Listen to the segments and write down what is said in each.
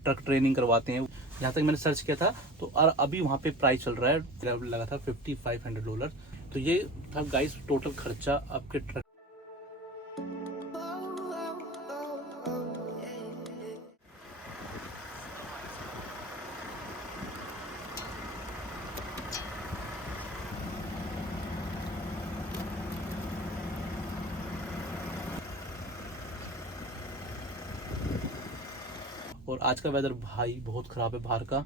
Truck training करवाते हैं। जहाँ तक मैंने सर्च किया था तो और अभी वहाँ पे प्राइस चल रहा है, लगा था $5500। तो ये था गाइस टोटल खर्चा आपके ट्रक। और आज का वेदर भाई बहुत ख़राब है बाहर का,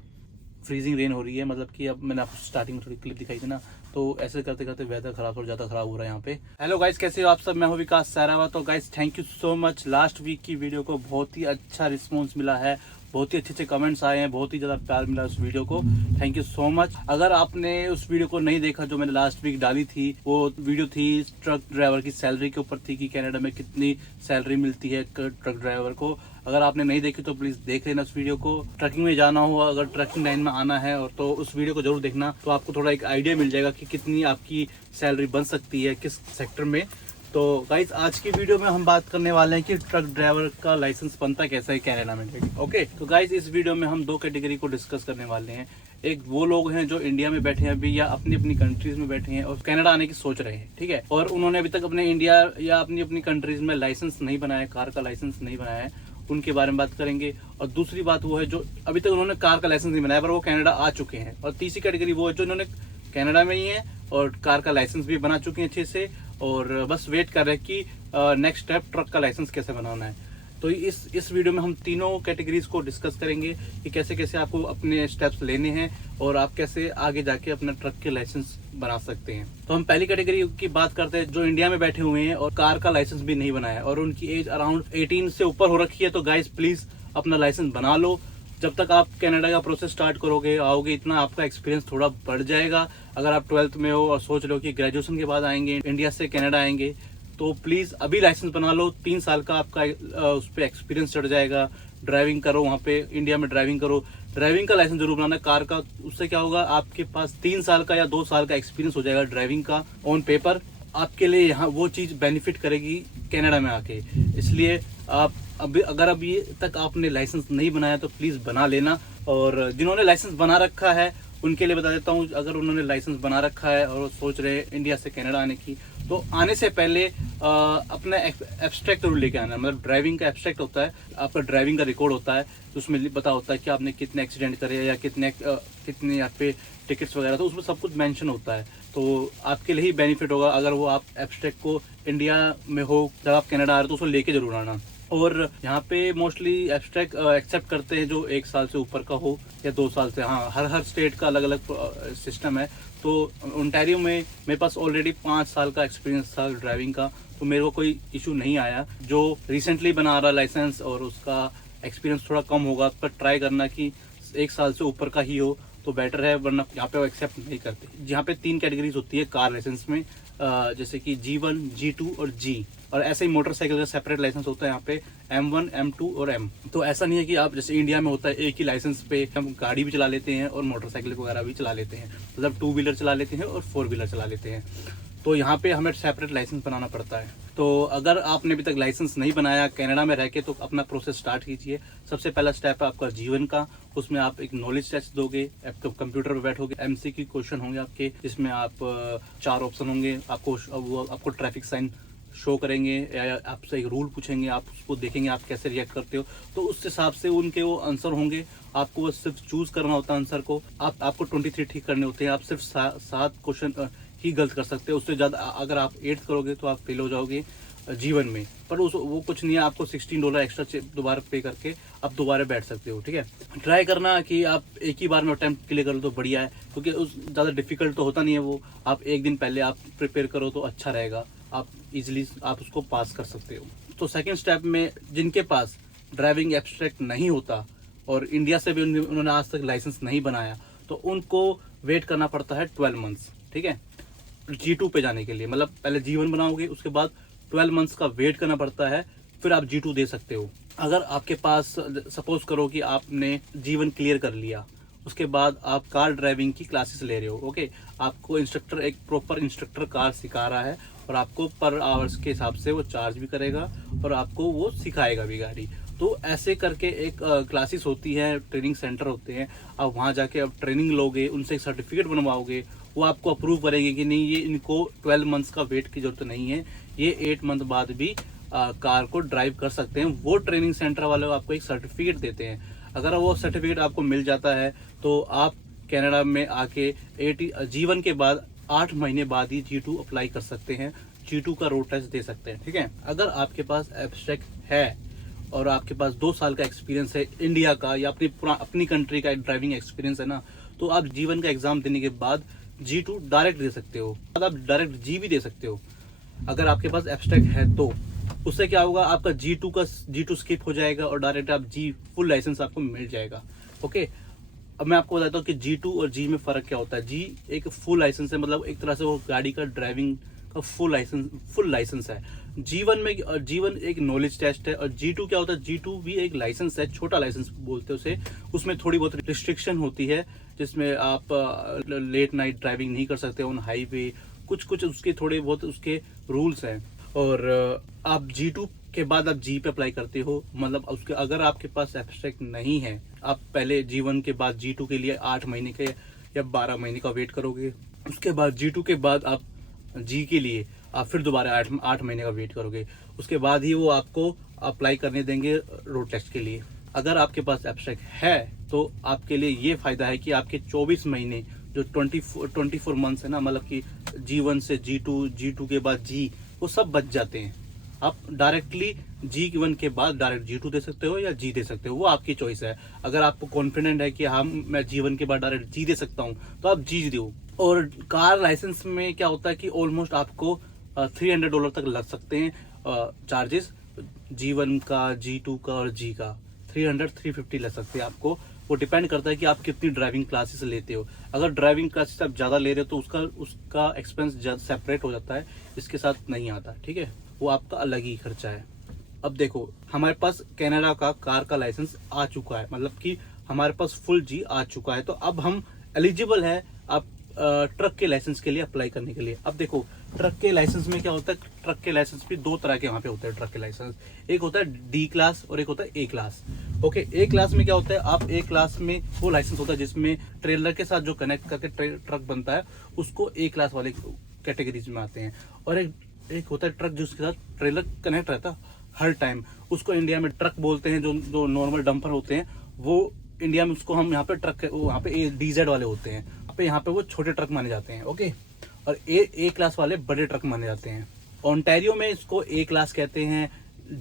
फ्रीजिंग रेन हो रही है। मतलब कि अब मैंने आपको स्टार्टिंग में थोड़ी क्लिप दिखाई थी ना, तो ऐसे करते करते वेदर खराब और ज़्यादा खराब हो रहा है यहाँ पे। हेलो गाइस, कैसे हो आप सब? मैं हूँ विकास सैरावा। तो guys thank you so much, last week की वीडियो को बहुत ही अच्छा रिस्पॉन्स मिला है, बहुत ही अच्छे अच्छे कमेंट्स आए हैं, बहुत ही ज़्यादा प्यार मिला उस वीडियो को। Thank you so much. अगर आपने उस वीडियो को नहीं देखा जो मैंने लास्ट वीक डाली थी, वो वीडियो थी ट्रक ड्राइवर की सैलरी के ऊपर थी कि कनाडा में कितनी सैलरी मिलती है ट्रक ड्राइवर को। अगर आपने नहीं देखी तो प्लीज़ देख लेना उस वीडियो को। ट्रकिंग में जाना हो, अगर ट्रकिंग लाइन में आना है और तो उस वीडियो को जरूर देखना, तो आपको थोड़ा एक आइडिया मिल जाएगा कि कितनी आपकी सैलरी बन सकती है किस सेक्टर में। तो गाइस आज की वीडियो में हम बात करने वाले हैं कि ट्रक ड्राइवर का लाइसेंस बनता कैसा है कनाडा में। ओके, तो गाइस इस वीडियो में हम दो कैटेगरी को डिस्कस करने वाले हैं। एक वो लोग हैं जो इंडिया में बैठे हैं अभी या अपनी अपनी कंट्रीज में बैठे हैं और कनाडा आने की सोच रहे हैं, ठीक है, और उन्होंने अभी तक अपने इंडिया या अपनी अपनी कंट्रीज में लाइसेंस नहीं बनाया, कार का लाइसेंस नहीं बनाया है, उनके बारे में बात करेंगे। और दूसरी बात वो है जो अभी तक उन्होंने कार का लाइसेंस नहीं बनाया पर वो कनाडा आ चुके हैं। और तीसरी कैटेगरी वो है जो उन्होंने कनाडा में ही है और कार का लाइसेंस भी बना चुके हैं अच्छे से, और बस वेट कर रहे हैं कि नेक्स्ट स्टेप ट्रक का लाइसेंस कैसे बनाना है। तो इस वीडियो में हम तीनों कैटेगरीज को डिस्कस करेंगे कि कैसे कैसे आपको अपने स्टेप्स लेने हैं और आप कैसे आगे जाके अपना ट्रक के लाइसेंस बना सकते हैं। तो हम पहली कैटेगरी की बात करते हैं जो इंडिया में बैठे हुए हैं और कार का लाइसेंस भी नहीं बनाया और उनकी एज अराउंड 18 से ऊपर हो रखी है। तो गाइस प्लीज अपना लाइसेंस बना लो। जब तक आप कनाडा का प्रोसेस स्टार्ट करोगे, आओगे, इतना आपका एक्सपीरियंस थोड़ा बढ़ जाएगा। अगर आप 12th में हो और सोच रहे हो कि ग्रेजुएशन के बाद आएंगे, इंडिया से कनाडा आएंगे, तो प्लीज़ अभी लाइसेंस बना लो। 3 साल का आपका उस पर एक्सपीरियंस चढ़ जाएगा। ड्राइविंग करो वहाँ पे, इंडिया में ड्राइविंग करो। ड्राइविंग का लाइसेंस जरूर बनाना कार का। उससे क्या होगा, आपके पास 3 साल का या 2 साल का एक्सपीरियंस हो जाएगा ड्राइविंग का ऑन पेपर। आपके लिए यहाँ वो चीज़ बेनिफिट करेगी कनाडा में आके। इसलिए आप अभी तक आपने लाइसेंस नहीं बनाया तो प्लीज़ बना लेना। और जिन्होंने लाइसेंस बना रखा है उनके लिए बता देता हूँ, अगर उन्होंने लाइसेंस बना रखा है और सोच रहे हैं इंडिया से कनाडा आने की, तो आने से पहले अपना एब्स्ट्रैक्ट जरूर लेके आना। मतलब ड्राइविंग का एब्स्ट्रैक्ट होता है, आपका ड्राइविंग का रिकॉर्ड होता है, तो उसमें पता होता है कि आपने कितने एक्सीडेंट करे या कितने यहाँ पे टिकट्स वगैरह, तो उसमें सब कुछ मेंशन होता है। तो आपके लिए ही बेनिफिट होगा अगर वो आप एब्स्ट्रैक्ट को इंडिया में हो जब आप कनाडा आ रहे हो तो उसको लेके जरूर आना। और यहाँ पे मोस्टली एब्स्ट्रैक्ट एक्सेप्ट करते हैं जो 1 साल से ऊपर का हो या 2 साल से। हाँ, हर स्टेट का अलग अलग सिस्टम है। तो ओंटारियो में मेरे पास ऑलरेडी 5 साल का एक्सपीरियंस था ड्राइविंग का, तो मेरे को कोई इशू नहीं आया। जो रिसेंटली बना रहा लाइसेंस और उसका एक्सपीरियंस थोड़ा कम होगा, पर ट्राई करना कि 1 साल से ऊपर का ही हो तो बेटर है, वरना यहाँ पे वो एक्सेप्ट नहीं करते। यहाँ पे 3 कैटेगरीज होती है कार लाइसेंस में, जैसे कि G1, G2 और G। और ऐसे ही मोटरसाइकिल का सेपरेट लाइसेंस होता है यहाँ पे M1, M2 और M। तो ऐसा नहीं है कि आप जैसे इंडिया में होता है एक ही लाइसेंस पे हम गाड़ी भी चला लेते हैं और मोटरसाइकिल वगैरह भी चला लेते हैं, मतलब 2 व्हीलर चला लेते हैं और 4 व्हीलर चला लेते हैं। तो यहाँ पे हमें सेपरेट लाइसेंस बनाना पड़ता है। तो अगर आपने अभी तक लाइसेंस नहीं बनाया कनाडा में रह के, तो अपना प्रोसेस स्टार्ट कीजिए। सबसे पहला स्टेप है आपका जीवन का। उसमें आप एक नॉलेज टेस्ट दोगे, कंप्यूटर पे बैठोगे, MCQ क्वेश्चन होंगे आपके, जिसमें आप 4 ऑप्शन होंगे। आपको ट्रैफिक साइन शो करेंगे या आपसे एक रूल पूछेंगे, आप उसको देखेंगे आप कैसे रिएक्ट करते हो, तो उस हिसाब से उनके वो आंसर होंगे। आपको बस सिर्फ चूज करना होता है आंसर को। आपको 23 ठीक करने होते हैं। आप सिर्फ 7 क्वेश्चन ही गलत कर सकते हो, उससे ज़्यादा अगर आप 8 करोगे तो आप फेल हो जाओगे जीवन में। पर वो कुछ नहीं है, आपको $16 एक्स्ट्रा दोबारा पे करके आप दोबारा बैठ सकते हो, ठीक है। ट्राई करना कि आप एक ही बार में अटेम्प्ट क्लियर करो तो बढ़िया है, क्योंकि ज़्यादा डिफिकल्ट तो होता नहीं है वो। आप एक दिन पहले आप प्रिपेयर करो तो अच्छा रहेगा, आप इजीली आप उसको पास कर सकते हो। तो सेकंड स्टेप में जिनके पास ड्राइविंग एब्स्ट्रैक्ट नहीं होता और इंडिया से भी उन्होंने आज तक लाइसेंस नहीं बनाया, तो उनको वेट करना पड़ता है 12 मंथ्स, ठीक है, G2 पे जाने के लिए। मतलब पहले G1 बनाओगे, उसके बाद 12 मंथ्स का वेट करना पड़ता है, फिर आप G2 दे सकते हो। अगर आपके पास सपोज करो कि आपने G1 क्लियर कर लिया, उसके बाद आप कार ड्राइविंग की क्लासेस ले रहे हो, ओके, आपको इंस्ट्रक्टर एक प्रॉपर इंस्ट्रक्टर कार सिखा रहा है और आपको पर आवर्स के हिसाब से वो चार्ज भी करेगा और आपको वो सिखाएगा भी गाड़ी। तो ऐसे करके एक क्लासेस होती है, ट्रेनिंग सेंटर होते हैं। आप वहाँ जाके आप ट्रेनिंग लोगे, उनसे एक सर्टिफिकेट बनवाओगे, वो आपको अप्रूव करेंगे कि नहीं ये इनको 12 मंथ्स का वेट की जरूरत नहीं है, ये 8 मंथ बाद भी कार को ड्राइव कर सकते हैं। वो ट्रेनिंग सेंटर वाले आपको एक सर्टिफिकेट देते हैं। अगर वो सर्टिफिकेट आपको मिल जाता है तो आप कनाडा में आके G1 के बाद 8 महीने बाद ही G2 अप्लाई कर सकते हैं, G2 का रोड टेस्ट दे सकते हैं। ठीक है, अगर आपके पास एब्स्ट्रैक्ट है और आपके पास 2 साल का एक्सपीरियंस है इंडिया का या अपनी कंट्री का ड्राइविंग एक्सपीरियंस है ना, तो आप G1 का एग्जाम देने के बाद G2 डायरेक्ट दे सकते हो, आप डायरेक्ट G भी दे सकते हो अगर आपके पास एब्स्ट्रैक्ट है तो। उससे क्या होगा, आपका G2 स्किप हो जाएगा और डायरेक्ट आप G फुल लाइसेंस आपको मिल जाएगा। ओके, अब मैं आपको बताता हूँ कि G2 और G में फ़र्क क्या होता है। G एक फुल लाइसेंस है, मतलब एक तरह से वो गाड़ी का ड्राइविंग का फुल लाइसेंस है। G1 एक नॉलेज टेस्ट है और G2 क्या होता है, G2 भी एक लाइसेंस है, छोटा लाइसेंस बोलते हैं उसे। उसमें थोड़ी बहुत रिस्ट्रिक्शन होती है, जिसमें आप लेट नाइट ड्राइविंग नहीं कर सकते ऑन हाईवे, कुछ उसके थोड़े बहुत उसके रूल्स हैं। और आप G2 के बाद आप G पे अप्लाई करते हो, मतलब उसके अगर आपके पास एब्स्ट्रैक्ट नहीं है, आप पहले G1 के बाद G2 के लिए 8 महीने के या 12 महीने का वेट करोगे। उसके बाद G2 के बाद आप G के लिए आप फिर दोबारा 8 महीने का वेट करोगे। उसके बाद ही वो आपको अप्लाई करने देंगे रोड टेस्ट के लिए। अगर आपके पास एब्स्ट्रैक्ट है तो आपके लिए ये फ़ायदा है कि आपके 24 महीने जो 24 मंथ्स है ना, मतलब कि G1 से G2 के बाद G, वो सब बच जाते हैं। आप डायरेक्टली G1 के बाद डायरेक्ट G2 दे सकते हो या G दे सकते हो, वो आपकी चॉइस है। अगर आपको कॉन्फिडेंट है कि हाँ मैं G1 के बाद डायरेक्ट G दे सकता हूँ तो आप G दो। और कार लाइसेंस में क्या होता है कि ऑलमोस्ट आपको $300 तक लग सकते हैं चार्जेस, G1 का, G2 का और G का 350 लग सकते हैं आपको। वो डिपेंड करता है कि आप कितनी ड्राइविंग क्लासेस लेते हो। अगर ड्राइविंग क्लासेस आप ज़्यादा ले रहे हो तो उसका एक्सपेंस सेपरेट हो जाता है, इसके साथ नहीं आता। ठीक है, वो आपका अलग ही खर्चा है। अब देखो, हमारे पास कनाडा का कार का लाइसेंस आ चुका है, मतलब कि हमारे पास फुल G आ चुका है, तो अब हम एलिजिबल है आप ट्रक के लाइसेंस के लिए अप्लाई करने के लिए। अब देखो, ट्रक के लाइसेंस में क्या होता है, ट्रक के लाइसेंस भी 2 तरह के वहाँ पे होते हैं ट्रक के लाइसेंस। एक होता है D क्लास और एक होता है A class. Okay, A class में क्या होता है, आप A क्लास में वो लाइसेंस होता है जिसमें ट्रेलर के साथ जो कनेक्ट करके ट्रक बनता है, उसको A क्लास वाले कैटेगरीज में आते हैं। और एक होता है ट्रक जिसके साथ ट्रेलर कनेक्ट रहता है हर टाइम, उसको इंडिया में ट्रक बोलते हैं। जो नॉर्मल डंपर होते हैं वो इंडिया में उसको हम यहाँ पे ट्रक, वहाँ पे DZ वाले होते हैं, यहाँ पे वो छोटे ट्रक माने जाते हैं। ओके, और A क्लास वाले बड़े ट्रक माने जाते हैं। ओंटारियो में इसको A क्लास कहते हैं,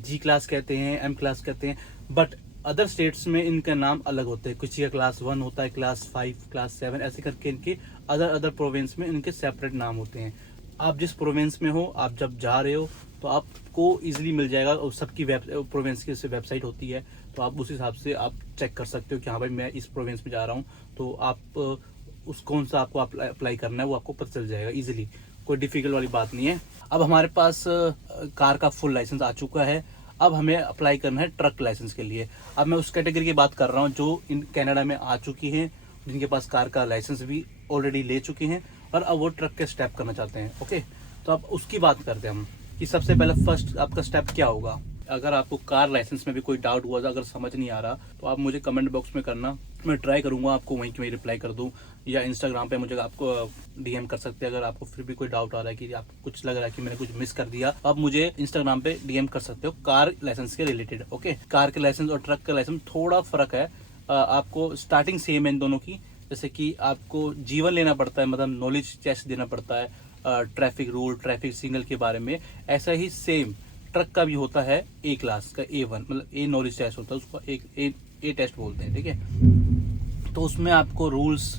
G क्लास कहते हैं, M क्लास कहते हैं, बट अदर स्टेट्स में इनका नाम अलग होते हैं। किसी का क्लास 1 होता है, क्लास 5, क्लास 7, ऐसे करके इनके अदर प्रोविंस में इनके सेपरेट नाम होते हैं। आप जिस प्रोविंस में हो, आप जब जा रहे हो तो आपको इजीली मिल जाएगा, और सबकी प्रोविंस की वेबसाइट होती है, तो आप उस हिसाब से आप चेक कर सकते हो कि हाँ भाई मैं इस प्रोविंस में जा रहा हूँ, तो आप उस कौन सा आपको अप्लाई करना है वो आपको पता चल जाएगा इजीली, कोई डिफिकल्ट वाली बात नहीं है। अब हमारे पास कार का फुल लाइसेंस आ चुका है, अब हमें अप्लाई करना है ट्रक लाइसेंस के लिए। अब मैं उस कैटेगरी की बात कर रहा हूँ जो इन कनाडा में आ चुकी हैं, जिनके पास कार का लाइसेंस भी ऑलरेडी ले चुके हैं और अब वो ट्रक के स्टेप करना चाहते हैं। ओके, तो अब उसकी बात करते हैं हम कि सबसे पहले फर्स्ट आपका स्टेप क्या होगा। अगर आपको कार लाइसेंस में भी कोई डाउट हुआ, अगर समझ नहीं आ रहा, तो आप मुझे कमेंट बॉक्स में करना, मैं ट्राई करूंगा आपको वहीं की वहीं रिप्लाई कर दूं, या इंस्टाग्राम पे मुझे आपको DM कर सकते हैं। अगर आपको फिर भी कोई डाउट आ रहा है कि आपको कुछ लग रहा है कि मैंने कुछ मिस कर दिया, तो आप मुझे इंस्टाग्राम पे DM कर सकते हो कार लाइसेंस के रिलेटेड। ओके, कार के लाइसेंस और ट्रक का लाइसेंस थोड़ा फर्क है, आपको स्टार्टिंग सेम है इन दोनों की। जैसे कि आपको G1 लेना पड़ता है, मतलब नॉलेज टेस्ट देना पड़ता है ट्रैफिक रूल, ट्रैफिक सिग्नल के बारे में, ऐसा ही सेम ट्रक का भी होता है A क्लास का A1, मतलब A नॉलेज टेस्ट होता है, उसको एक A टेस्ट बोलते हैं। ठीक है, तो उसमें आपको रूल्स,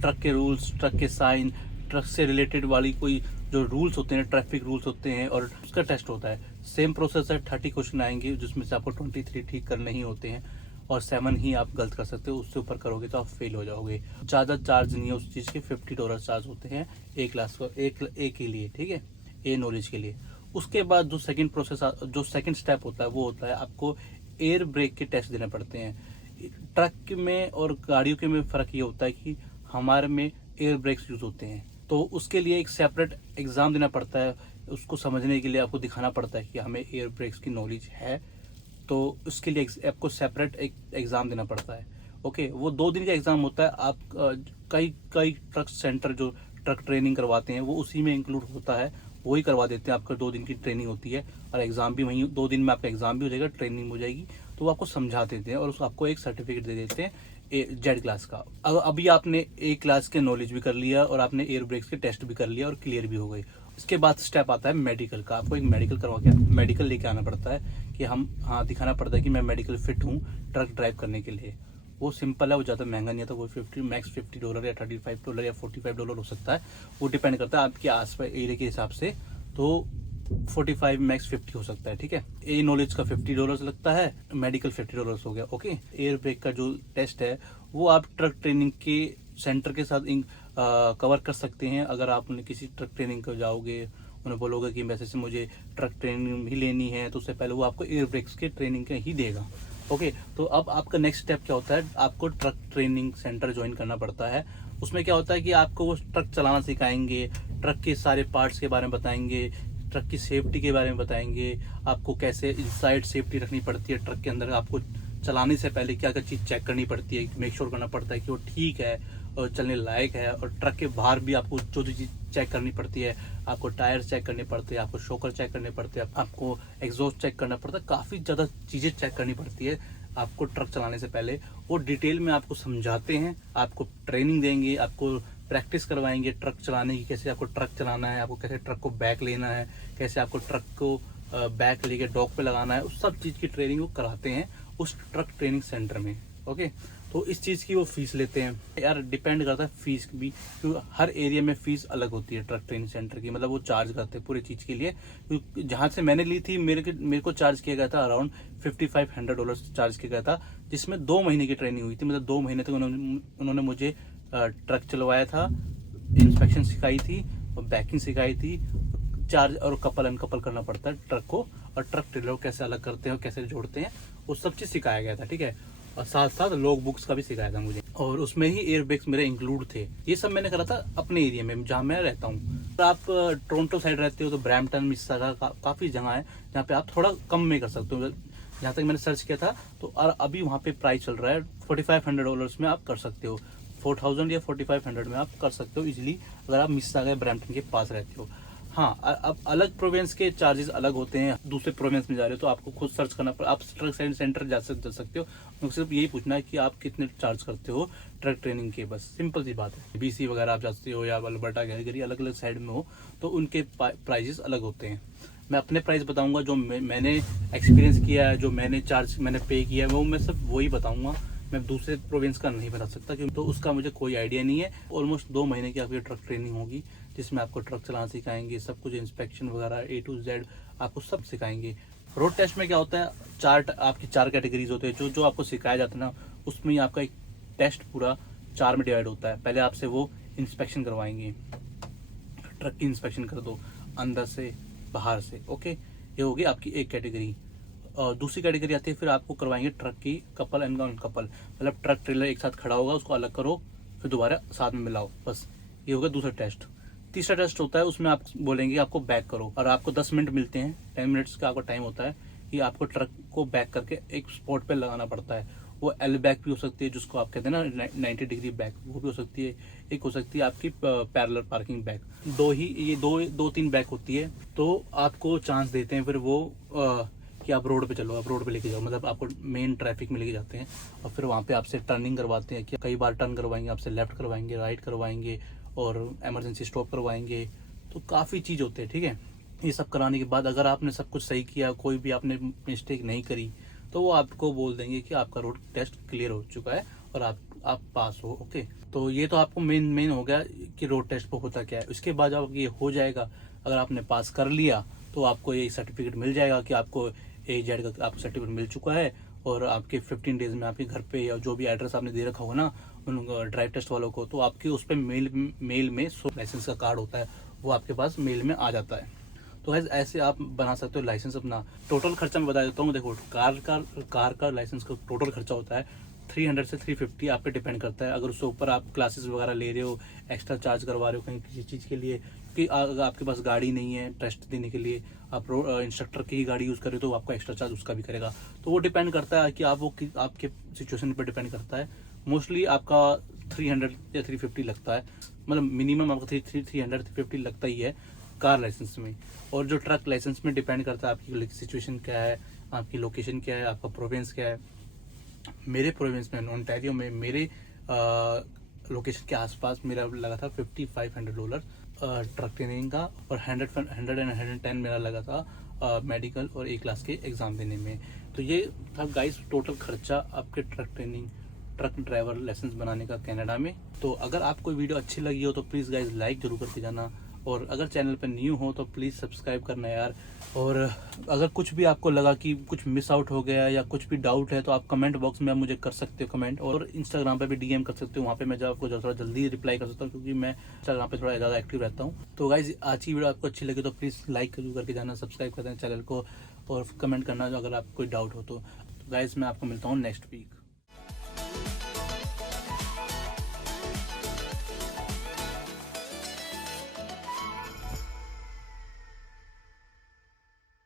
ट्रक के साइन, ट्रक से रिलेटेड वाली कोई जो रूल्स होते हैं, ट्रैफिक रूल्स होते हैं, और उसका टेस्ट होता है। सेम प्रोसेस है, 30 क्वेश्चन आएंगे जिसमें से आपको 23 ठीक करने ही होते हैं और 7 ही आप गलत कर सकते हो, उससे ऊपर करोगे तो आप फेल हो जाओगे। ज़्यादा चार्ज नहीं है उस चीज़ के, $50 चार्ज होते हैं A क्लास को, A के लिए। ठीक है, A नॉलेज के लिए। उसके बाद जो सेकंड स्टेप होता है वो होता है आपको एयर ब्रेक के टेस्ट देने पड़ते हैं। ट्रक में और गाड़ियों के में फ़र्क ये होता है कि हमारे में एयर ब्रेक्स यूज़ होते हैं, तो उसके लिए एक सेपरेट एग्ज़ाम देना पड़ता है। उसको समझने के लिए आपको दिखाना पड़ता है कि हमें एयर ब्रेक्स की नॉलेज है, तो उसके लिए आपको सेपरेट एक एग्ज़ाम देना पड़ता है। ओके, वो 2 दिन का एग्ज़ाम होता है। आप कई कई ट्रक सेंटर जो ट्रक ट्रेनिंग करवाते हैं वो उसी में इंक्लूड होता है, वही करवा देते हैं। आपका 2 दिन की ट्रेनिंग होती है और एग्ज़ाम भी वहीं 2 दिन में आपका एग्ज़ाम भी हो जाएगा, ट्रेनिंग हो जाएगी। तो वो आपको समझा देते हैं और आपको एक सर्टिफिकेट दे देते हैं जेड क्लास का। अभी आपने ए क्लास के नॉलेज भी कर लिया और आपने एयर ब्रेक्स के टेस्ट भी कर लिया और क्लियर भी हो गई। इसके बाद स्टेप आता है मेडिकल का। आपको एक मेडिकल करवा के मेडिकल लेके आना पड़ता है कि हम हाँ दिखाना पड़ता है कि मैं मेडिकल फिट हूँ ट्रक ड्राइव करने के लिए। वो सिंपल है, वो ज़्यादा महंगा नहीं है। तो वो मैक्स $50 या $35 या $45 हो सकता है। वो डिपेंड करता है आपके आसपास एरिया के हिसाब से। तो 45 मैक्स 50 हो सकता है, ठीक है। ए नॉलेज का $50 लगता है, मेडिकल $50 हो गया। ओके, एयर ब्रेक का जो टेस्ट है वो आप ट्रक ट्रेनिंग के सेंटर के साथ कवर कर सकते हैं। अगर आप किसी ट्रक ट्रेनिंग को जाओगे, उन्हें बोलोगे कि वैसे से मुझे ट्रक ट्रेनिंग भी लेनी है, तो उससे पहले वो आपको एयर ब्रेक्स के ट्रेनिंग का ही देगा। ओके, तो अब आपका नेक्स्ट स्टेप क्या होता है, आपको ट्रक ट्रेनिंग सेंटर ज्वाइन करना पड़ता है। उसमें क्या होता है कि आपको वो ट्रक चलाना सिखाएंगे, ट्रक के सारे पार्ट्स के बारे में बताएंगे, ट्रक की सेफ्टी के बारे में बताएंगे, आपको कैसे इनसाइड सेफ्टी रखनी पड़ती है ट्रक के अंदर, आपको चलाने से पहले क्या क्या चीज़ चेक करनी पड़ती है, मेक श्योर करना पड़ता है कि वो ठीक है और चलने लायक है। और ट्रक के बाहर भी आपको जो जो चीज़ चेक करनी पड़ती है, आपको टायर चेक करने पड़ते हैं, आपको शॉकर चेक करने पड़ते हैं, आपको एग्जॉस्ट चेक करना पड़ता है। काफ़ी ज़्यादा चीज़ें चेक करनी पड़ती है आपको ट्रक चलाने से पहले। वो डिटेल में आपको समझाते हैं, आपको ट्रेनिंग देंगे, आपको प्रैक्टिस करवाएंगे ट्रक चलाने की, कैसे आपको ट्रक चलाना है, आपको कैसे ट्रक को बैक लेना है, कैसे आपको ट्रक को बैक लेके डॉक पे लगाना है। उस सब चीज़ की ट्रेनिंग वो कराते हैं उस ट्रक ट्रेनिंग सेंटर में। ओके, तो इस चीज़ की वो फीस लेते हैं यार, डिपेंड करता है फीस भी, क्योंकि हर एरिया में फ़ीस अलग होती है ट्रक ट्रेनिंग सेंटर की। मतलब वो चार्ज करते हैं पूरी चीज़ के लिए। जहाँ से मैंने ली थी मेरे को चार्ज किया गया था अराउंड $5500 चार्ज किया गया था, जिसमें 2 महीने की ट्रेनिंग हुई थी। मतलब 2 महीने तक उन्होंने मुझे ट्रक चलवाया था, इंस्पेक्शन सिखाई थी और बैकिंग सिखाई थी। चार्ज और कपल अनकपल करना पड़ता है ट्रक को, और ट्रक ट्रेलर कैसे अलग करते हैं और कैसे जोड़ते हैं, वो सब चीज़ सिखाया गया था, ठीक है। और साथ साथ लॉग बुक्स का भी सिखाया था मुझे, और उसमें ही एयर ब्रेक्स मेरे इंक्लूड थे। ये सब मैंने करा था अपने एरिया में जहाँ मैं रहता हूँ। अगर आप टोरंटो साइड रहते हो तो ब्रैम्पटन, मिसिसागा काफ़ी जगह है जहाँ पे आप थोड़ा कम में कर सकते हो। जहाँ तक मैंने सर्च किया था तो अभी वहाँ पे प्राइस चल रहा है $4500 में आप कर सकते हो। 4000 या 4500 में आप कर सकते हो इजीली, अगर आप मिसिसागा या ब्रैम्पटन के पास रहते हो। हाँ, अब अलग प्रोविंस के चार्जेस अलग होते हैं। दूसरे प्रोविंस में जा रहे हो तो आपको खुद सर्च करना पड़ेगा। आप ट्रक सेंटर जा सकते हो। मुझे सिर्फ यही पूछना है कि आप कितने चार्ज करते हो ट्रक ट्रेनिंग के, बस सिंपल सी बात है। BC वगैरह आप जाते हो या अल्बर्टा, कैलगरी, अलग अलग साइड में हो तो उनके प्राइजेस अलग होते हैं। मैं अपने प्राइस बताऊंगा जो मैंने एक्सपीरियंस किया है, जो मैंने पे किया है, वो मैं सब वही बताऊंगा। मैं दूसरे प्रोविंस का नहीं बता सकता क्योंकि तो उसका मुझे कोई आइडिया नहीं है। ऑलमोस्ट 2 महीने की आपकी ट्रक ट्रेनिंग होगी, जिसमें आपको ट्रक चलाना सिखाएंगे, सब कुछ इंस्पेक्शन वगैरह A to Z आपको सब सिखाएंगे। रोड टेस्ट में क्या होता है, आपकी 4 कैटेगरीज होते हैं। जो आपको सिखाया जाता है ना, उसमें ही आपका एक टेस्ट पूरा 4 में डिवाइड होता है। पहले आपसे वो इंस्पेक्शन करवाएंगे, ट्रक की इंस्पेक्शन कर दो अंदर से बाहर से। ओके, ये होगी आपकी एक कैटेगरी। और दूसरी कैटेगरी आती है, फिर आपको करवाएंगे ट्रक की कपल एंड अनकपल। मतलब ट्रक ट्रेलर एक साथ खड़ा होगा, उसको अलग करो, फिर दोबारा साथ में मिलाओ, बस ये होगा दूसरा टेस्ट। तीसरा टेस्ट होता है, उसमें आप बोलेंगे आपको बैक करो, और आपको 10 मिनट मिलते हैं। 10 मिनट्स का आपका टाइम होता है कि आपको ट्रक को बैक करके एक स्पॉट पे लगाना पड़ता है। वो एल बैक भी हो सकती है, जिसको आप कहते हैं ना 90 डिग्री बैक, वो भी हो सकती है। एक हो सकती है आपकी पैरेलल पार्किंग बैक। ये दो तीन बैक होती है। तो आपको चांस देते हैं फिर वो कि आप रोड पे चलो, आप रोड पे लेके जाओ। मतलब आपको मेन ट्रैफिक में लेके जाते हैं और फिर वहाँ पे आपसे टर्निंग करवाते हैं कि कई बार टर्न करवाएंगे आपसे, लेफ्ट करवाएंगे, राइट करवाएंगे और इमरजेंसी स्टॉप करवाएंगे। तो काफ़ी चीज़ होते हैं, ठीक है। ये सब कराने के बाद अगर आपने सब कुछ सही किया, कोई भी आपने मिस्टेक नहीं करी, तो वो आपको बोल देंगे कि आपका रोड टेस्ट क्लियर हो चुका है और आप पास हो। ओके, तो ये तो आपको मेन हो गया कि रोड टेस्ट पर होता क्या है। उसके बाद जब ये हो जाएगा, अगर आपने पास कर लिया तो आपको ये सर्टिफिकेट मिल जाएगा कि आपको AZ का आपको सर्टिफिकेट मिल चुका है, और आपके 15 डेज में आपके घर पे या जो भी एड्रेस आपने दे रखा होगा ना उन ड्राइव टेस्ट वालों को, तो आपके उस पर मेल में लाइसेंस का कार्ड होता है, वो आपके पास मेल में आ जाता है। तो ऐसे आप बना सकते हो लाइसेंस अपना। टोटल खर्चा मैं बता देता हूँ। देखो, कार का लाइसेंस का टोटल खर्चा होता है 300 से 350 आप पे डिपेंड करता है। अगर उससे ऊपर आप क्लासेस वगैरह ले रहे हो, एक्स्ट्रा चार्ज करवा रहे हो कहीं किसी चीज़ के लिए, कि अगर आपके पास गाड़ी नहीं है टेस्ट देने के लिए, आप इंस्ट्रक्टर की ही गाड़ी यूज़ कर रहे हो तो आपका एक्स्ट्रा चार्ज उसका भी करेगा। तो वो डिपेंड करता है कि आप आपके सिचुएशन पर डिपेंड करता है। मोस्टली आपका 300 या 350 लगता है, मतलब मिनिमम आपका 300 350 लगता ही है कार लाइसेंस में। और जो ट्रक लाइसेंस में डिपेंड करता है आपकी सिचुएशन क्या है, आपकी लोकेशन क्या है, आपका प्रोविंस क्या है। मेरे प्रोविंस में ओंटारियो में मेरे लोकेशन के आसपास मेरा लगा था $5500 ट्रक ट्रेनिंग का, और 110 मेरा लगा था मेडिकल और A क्लास के एग्ज़ाम देने में। तो ये था गाइस टोटल खर्चा आपके ट्रक ड्राइवर लाइसेंस बनाने का कनाडा में। तो अगर आपको वीडियो अच्छी लगी हो तो प्लीज़ गाइस लाइक जरूर करके जाना, और अगर चैनल पर न्यू हो तो प्लीज़ सब्सक्राइब करना यार। और अगर कुछ भी आपको लगा कि कुछ मिस आउट हो गया या कुछ भी डाउट है तो आप कमेंट बॉक्स में आप मुझे कर सकते हो कमेंट, और इंस्टाग्राम पे भी DM कर सकते हो, वहाँ पे मैं जब आपको थोड़ा जल्दी रिप्लाई कर सकता हूँ क्योंकि मैं इंस्टाग्राम पे थोड़ा ज़्यादा एक्टिव रहता हूँ। तो गाइज आज की वीडियो आपको अच्छी लगी तो प्लीज़ लाइक जरूर करके जाना, सब्सक्राइब कर देना चैनल को, और कमेंट करना अगर आपको कोई डाउट हो तो। गाइज मैं आपको मिलता हूँ नेक्स्ट वीक।